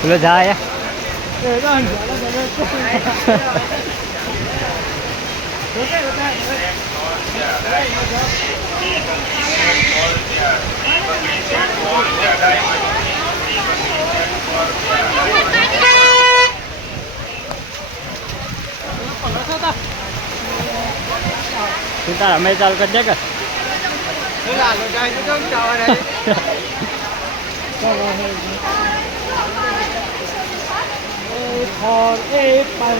Belum saya. Kita ramai ચાલ કરજે કે ચાલો જાય તો કેમ જવા રહે और एक पर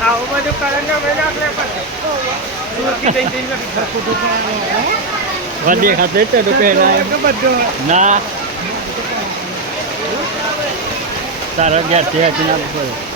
આવું બધું કરંગા મેળા આપણે પાસે સુરકી દઈ દઈને વડી ખાતે તો દુકાન બધું ના તારા ઘેર થી ના